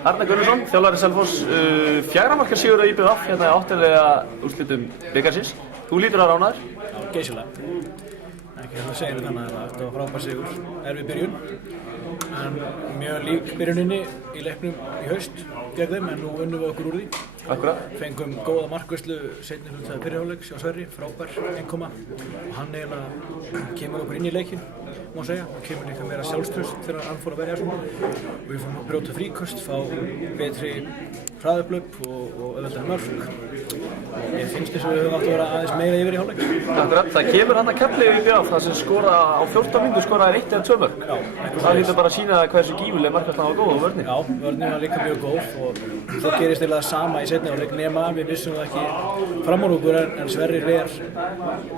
Arnar Gunnarsson, þjálfari Selfoss, 4 marka sigur á IBVF hérna í 8. úrslitum bikarsins. Þú lítur að ránaður? Já, geysilega. Ekki hægt að segja þannig að þetta var frábær sigur. Erfið byrjun, en mjög lík byrjuninni í leiknum í haust gegn þeim, en nú unnum við okkur úr því. Akkurat. Fengum góða markvörslu seinni hluta fyrri hálfleiks hjá Sverri, frábær innkoma, og hann eiginlega kemur okkur inn í leikinn, má segja, og kemur líka meira sjálfstraust þegar hann fór að verja svona, og við fórum að brjóta fríköst, fá betri hraðuplöp og auðveldari mörk. Mér finnst þess að við höfum átt að vera aðeins meira yfir í hálfleik. Akkurat, það kemur hann að kefli í IBVF þar sem skora á 14 mínútur skoraði 1 eða 2 mörk. Já, það hlýtur bara að sýna hversu gífurleg markvarslan var góð á vörninni. Já, vörnin var líka mjög góð og það gerist eiginlega sama í seinni hálfleik nema við vissum það ekki fram úr okkur en Sverrir ver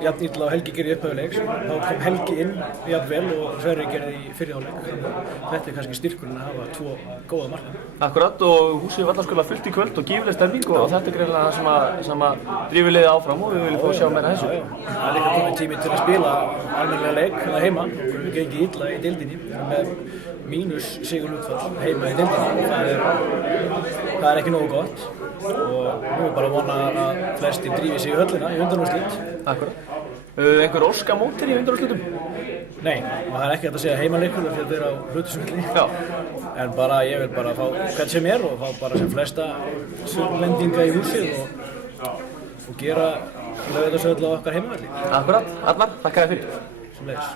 jafn illa og Helgi gerði upphafið leiks. Þá kom Helgi inn jafn vel og Sverrir gerði í fyrri hálfleik. Þetta kannski styrkurinn að hafa 2 góða markmenn. Akkurat, og húsið var alltaf fullt í kvöld og gífurleg stemning og þetta greinilega það sem að drífur liðið áfram og við viljum fá að sjá meira þessu. Það er líka komið tími til að spila almennilega leik hérna heima. Við gengum illa í deildinni með mínus sigurhlutfall heima í deildinni. Það er ekki nógu gott og nú er bara að vona að flestir drífi sig í höllina í undanúrslit. Akkurat. Einhver óska mótir í undanúrslitum? Nei, og það er ekki hægt að segja heimaleikur því að þetta er á hlutusvöldi. Já. En ég vil bara fá hvern sem er og fá bara sem flesta lendinga í húsið og gera Laugardalsvöll á okkar heimavelli. Akkurat, Arnar, þakka þér fyrir. Sömuleiðis.